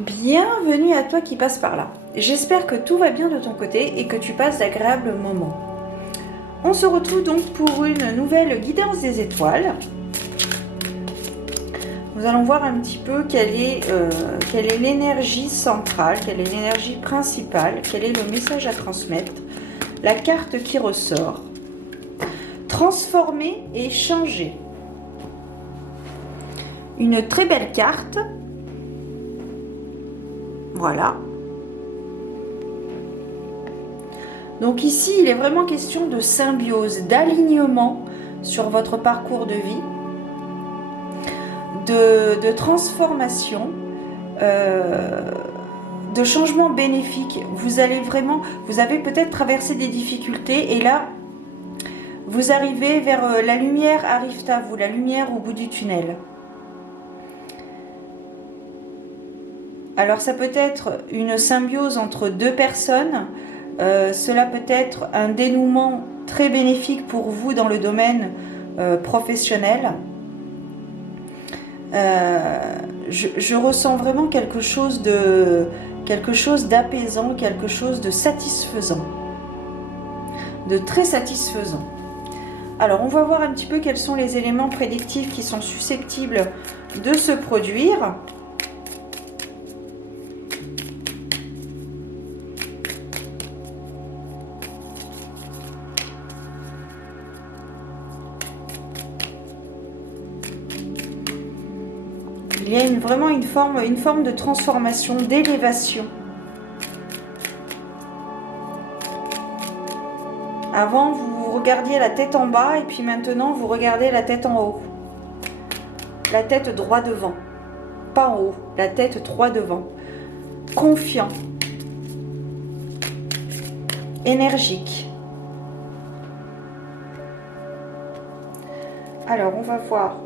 Bienvenue à toi qui passe par là. J'espère que tout va bien de ton côté et que tu passes d'agréables moments. On se retrouve donc pour une nouvelle guidance des étoiles. Nous allons voir un petit peu quelle est l'énergie centrale, quelle est l'énergie principale, quel est le message à transmettre, la carte qui ressort. Transformer et changer. Une très belle carte. Voilà. Donc ici, il est vraiment question de symbiose, d'alignement sur votre parcours de vie, de transformation, de changement bénéfique. Vous avez peut-être traversé des difficultés et là, vous arrivez vers la lumière arrive à vous, la lumière au bout du tunnel. Alors ça peut être une symbiose entre deux personnes, cela peut être un dénouement très bénéfique pour vous dans le domaine professionnel. Je ressens vraiment quelque chose d'apaisant, quelque chose de satisfaisant, de très satisfaisant. Alors on va voir un petit peu quels sont les éléments prédictifs qui sont susceptibles de se produire. Il y a vraiment une forme de transformation, d'élévation. Avant, vous regardiez la tête en bas et puis maintenant, vous regardez la tête en haut. La tête droit devant. Pas en haut, la tête droit devant. Confiant. Énergique. Alors, on va voir.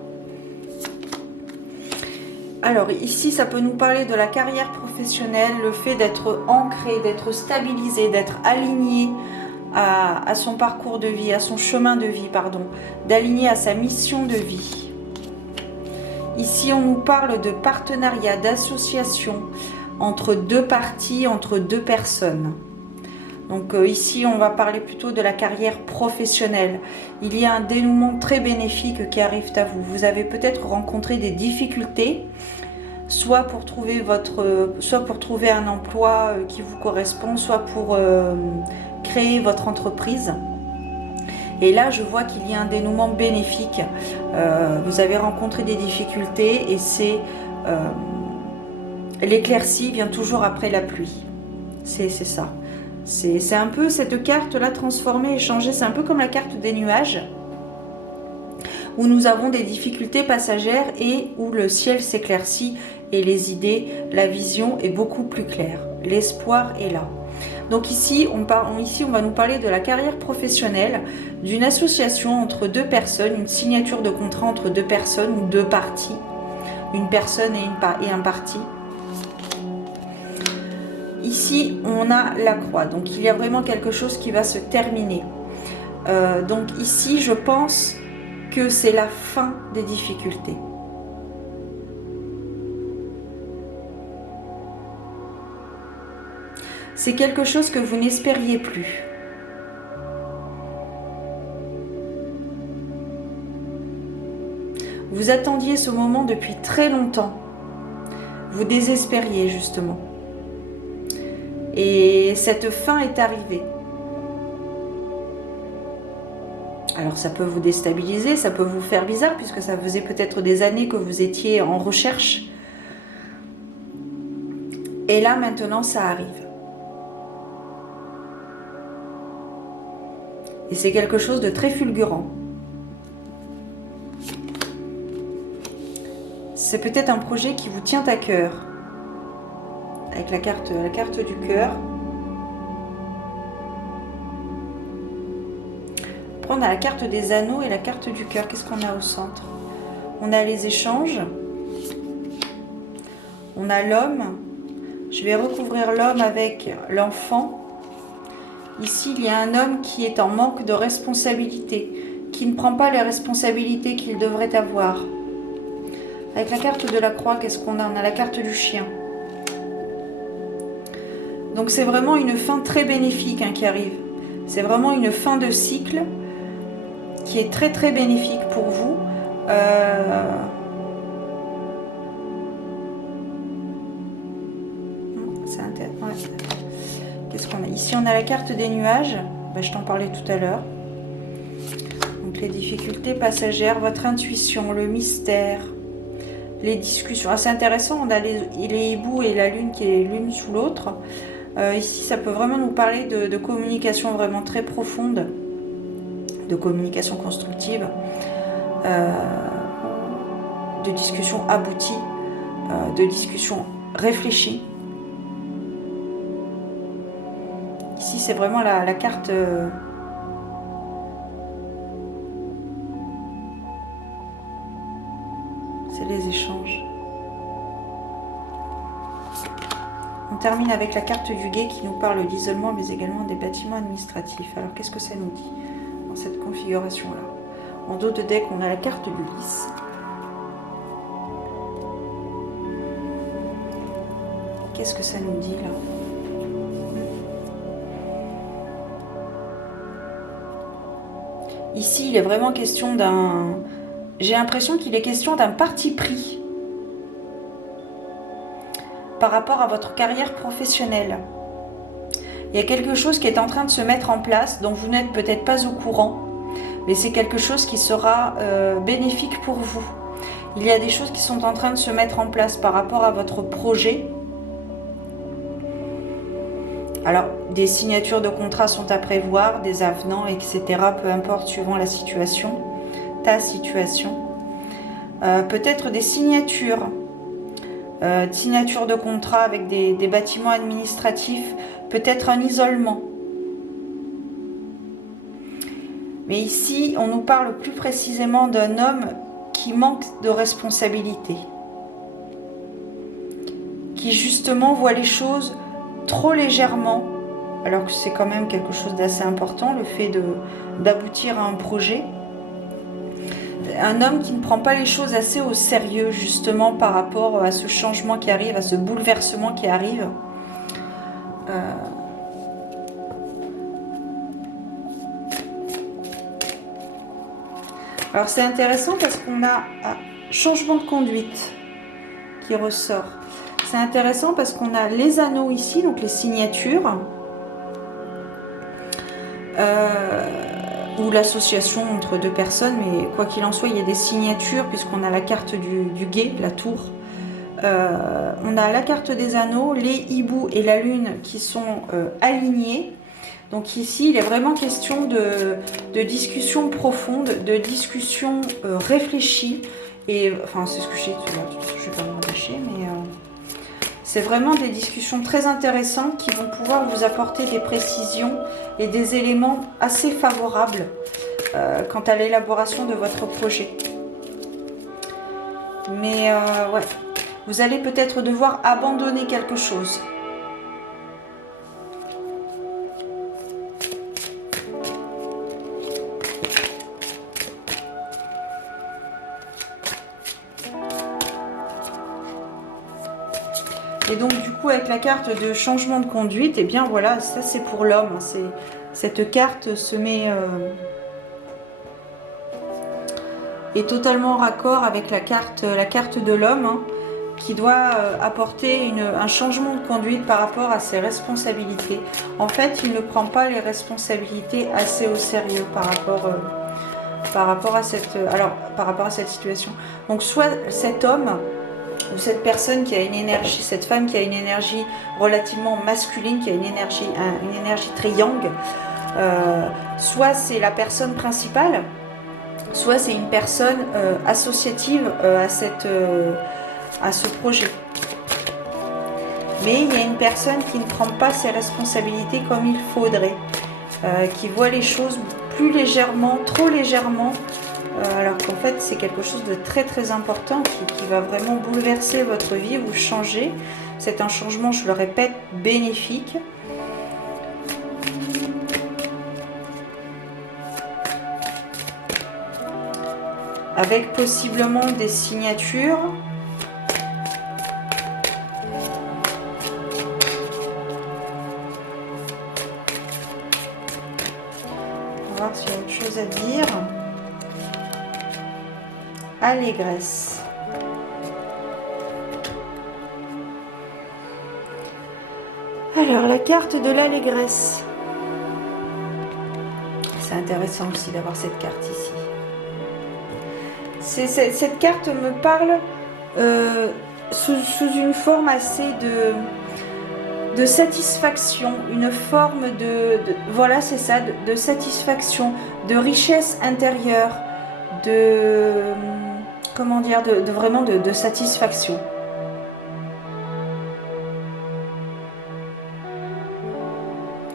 Alors ici, ça peut nous parler de la carrière professionnelle, le fait d'être ancré, d'être stabilisé, d'être aligné à son parcours de vie, à son chemin de vie, pardon, d'aligner à sa mission de vie. Ici, on nous parle de partenariat, d'association entre deux parties, entre deux personnes. Donc ici, on va parler plutôt de la carrière professionnelle. Il y a un dénouement très bénéfique qui arrive à vous. Vous avez peut-être rencontré des difficultés, soit pour trouver un emploi qui vous correspond, soit pour créer votre entreprise. Et là, je vois qu'il y a un dénouement bénéfique. Vous avez rencontré des difficultés et c'est l'éclaircie vient toujours après la pluie. C'est ça. C'est un peu cette carte-là transformée et changée. C'est un peu comme la carte des nuages, où nous avons des difficultés passagères et où le ciel s'éclaircit et les idées, la vision est beaucoup plus claire. L'espoir est là. Donc ici, on va nous parler de la carrière professionnelle, d'une association entre deux personnes, une signature de contrat entre deux personnes ou deux parties, une personne et un parti. Ici, on a la croix, donc il y a vraiment quelque chose qui va se terminer. Donc ici, je pense que c'est la fin des difficultés. C'est quelque chose que vous n'espériez plus. Vous attendiez ce moment depuis très longtemps. Vous désespériez justement. Et cette fin est arrivée. Alors ça peut vous déstabiliser, ça peut vous faire bizarre puisque ça faisait peut-être des années que vous étiez en recherche. Et là maintenant ça arrive. Et c'est quelque chose de très fulgurant. C'est peut-être un projet qui vous tient à cœur. Avec la carte du cœur. Après, on a la carte des anneaux et la carte du cœur. Qu'est-ce qu'on a au centre? On a les échanges. On a l'homme. Je vais recouvrir l'homme avec l'enfant. Ici, il y a un homme qui est en manque de responsabilité, qui ne prend pas les responsabilités qu'il devrait avoir. Avec la carte de la croix, qu'est-ce qu'on a? On a la carte du chien. Donc c'est vraiment une fin très bénéfique hein, qui arrive. C'est vraiment une fin de cycle qui est très très bénéfique pour vous. Qu'est-ce qu'on a ici? On a la carte des nuages. Ben, je t'en parlais tout à l'heure. Donc les difficultés passagères, votre intuition, le mystère, les discussions. Ah, c'est intéressant, on a les hiboux et la lune qui est l'une sous l'autre. Ici, ça peut vraiment nous parler de communication vraiment très profonde, de communication constructive, de discussions abouties, de discussions réfléchies. Ici, c'est vraiment la carte... c'est les échanges. On termine avec la carte du guet qui nous parle d'isolement, mais également des bâtiments administratifs. Alors, qu'est-ce que ça nous dit dans cette configuration-là? En dos de deck, on a la carte du lys. Qu'est-ce que ça nous dit, là? Ici, il est vraiment question d'un... J'ai l'impression qu'il est question d'un parti pris par rapport à votre carrière professionnelle. Il y a quelque chose qui est en train de se mettre en place, dont vous n'êtes peut-être pas au courant, mais c'est quelque chose qui sera bénéfique pour vous. Il y a des choses qui sont en train de se mettre en place par rapport à votre projet. Alors, des signatures de contrats sont à prévoir, des avenants, etc. Peu importe, suivant la situation, ta situation. Peut-être des signatures. Signature de contrat avec des bâtiments administratifs, peut-être un isolement. Mais ici, on nous parle plus précisément d'un homme qui manque de responsabilité, qui justement voit les choses trop légèrement, alors que c'est quand même quelque chose d'assez important, le fait d'aboutir à un projet. Un homme qui ne prend pas les choses assez au sérieux, justement, par rapport à ce changement qui arrive, à ce bouleversement qui arrive. Alors, c'est intéressant parce qu'on a un changement de conduite qui ressort. C'est intéressant parce qu'on a les anneaux ici, donc les signatures. Ou l'association entre deux personnes, mais quoi qu'il en soit, il y a des signatures puisqu'on a la carte du guet, la tour. On a la carte des anneaux, les hiboux et la lune qui sont alignés. Donc ici, il est vraiment question de discussion profonde, de discussion réfléchie. Et enfin, c'est ce que je vais pas me rattacher, mais c'est vraiment des discussions très intéressantes qui vont pouvoir vous apporter des précisions et des éléments assez favorables quant à l'élaboration de votre projet. Mais ouais, vous allez peut-être devoir abandonner quelque chose. Et donc du coup avec la carte de changement de conduite, et eh bien voilà, ça c'est pour l'homme. Cette carte se met est totalement en raccord avec la carte de l'homme hein, qui doit apporter un changement de conduite par rapport à ses responsabilités. En fait, il ne prend pas les responsabilités assez au sérieux par rapport à cette situation. Donc soit cet homme ou cette personne qui a une énergie, cette femme qui a une énergie relativement masculine, qui a une énergie très yang, soit c'est la personne principale, soit c'est une personne associative à ce projet. Mais il y a une personne qui ne prend pas ses responsabilités comme il faudrait, qui voit les choses plus légèrement, trop légèrement, alors qu'en fait c'est quelque chose de très très important qui va vraiment bouleverser votre vie, vous changer. C'est un changement, je le répète, bénéfique. Avec possiblement des signatures. voir s'il y a autre chose à dire. Allégresse. Alors, la carte de l'allégresse. C'est intéressant aussi d'avoir cette carte ici. Cette carte me parle sous une forme assez de satisfaction, une forme voilà, c'est ça, de satisfaction, de richesse intérieure, comment dire, vraiment de satisfaction.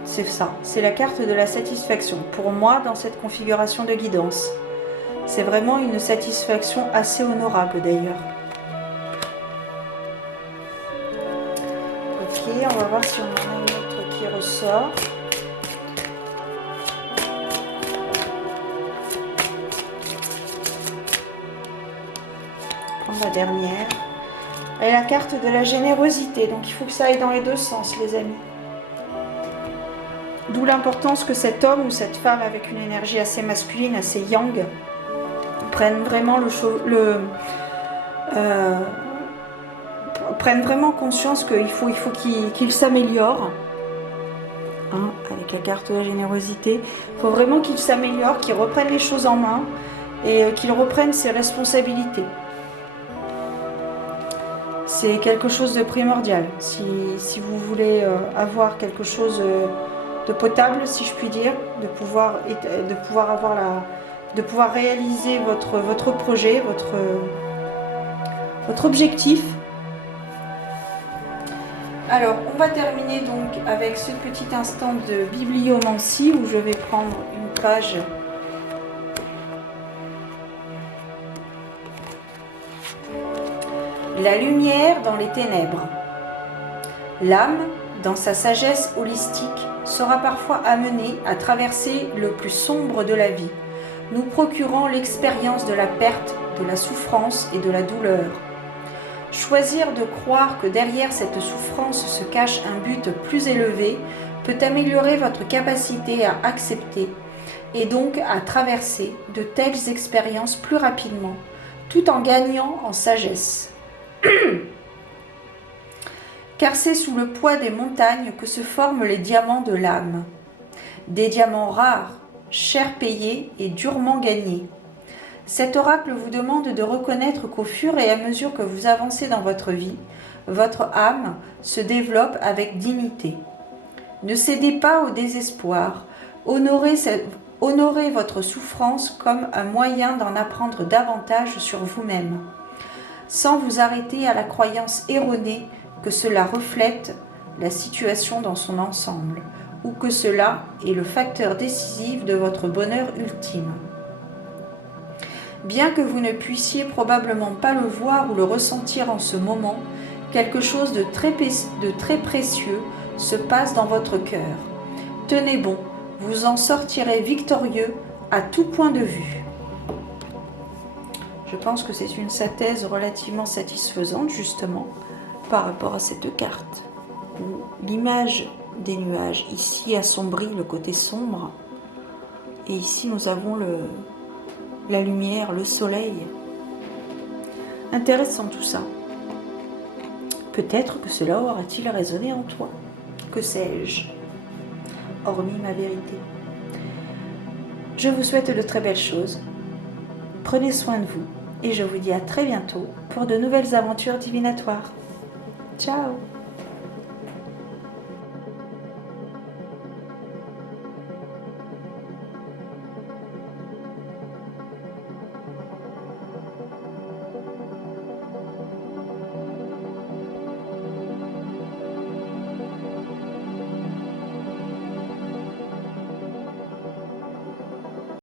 C'est ça, c'est la carte de la satisfaction. Pour moi, dans cette configuration de guidance, c'est vraiment une satisfaction assez honorable d'ailleurs. Ok, on va voir si on en a une autre qui ressort. Prendre la dernière. Et la carte de la générosité, donc il faut que ça aille dans les deux sens, les amis. D'où l'importance que cet homme ou cette femme avec une énergie assez masculine, assez yang, prennent vraiment prennent vraiment conscience qu'il faut qu'il s'améliore. Hein, avec la carte de la générosité, il faut vraiment qu'il s'améliore, qu'il reprenne les choses en main et qu'il reprenne ses responsabilités. C'est quelque chose de primordial. Si vous voulez avoir quelque chose de potable, si je puis dire, de pouvoir réaliser votre projet, votre objectif. Alors, on va terminer donc avec ce petit instant de bibliomancie où je vais prendre une page. La lumière dans les ténèbres. L'âme, dans sa sagesse holistique, sera parfois amenée à traverser le plus sombre de la vie, nous procurant l'expérience de la perte, de la souffrance et de la douleur. Choisir de croire que derrière cette souffrance se cache un but plus élevé peut améliorer votre capacité à accepter et donc à traverser de telles expériences plus rapidement, tout en gagnant en sagesse. Car c'est sous le poids des montagnes que se forment les diamants de l'âme. Des diamants rares, cher payés et durement gagnés. Cet oracle vous demande de reconnaître qu'au fur et à mesure que vous avancez dans votre vie, votre âme se développe avec dignité. Ne cédez pas au désespoir. Honorez votre souffrance comme un moyen d'en apprendre davantage sur vous-même, sans vous arrêter à la croyance erronée que cela reflète la situation dans son ensemble, ou que cela est le facteur décisif de votre bonheur ultime. Bien que vous ne puissiez probablement pas le voir ou le ressentir en ce moment, quelque chose de très précieux se passe dans votre cœur. Tenez bon, vous en sortirez victorieux à tout point de vue. Je pense que c'est une synthèse relativement satisfaisante justement par rapport à cette carte. L'image des nuages ici assombrit le côté sombre et ici nous avons la lumière, le soleil. Intéressant tout ça. Peut-être que cela aura-t-il résonné en toi. Que sais-je, hormis ma vérité. Je vous souhaite de très belles choses. Prenez soin de vous et je vous dis à très bientôt pour de nouvelles aventures divinatoires. Ciao!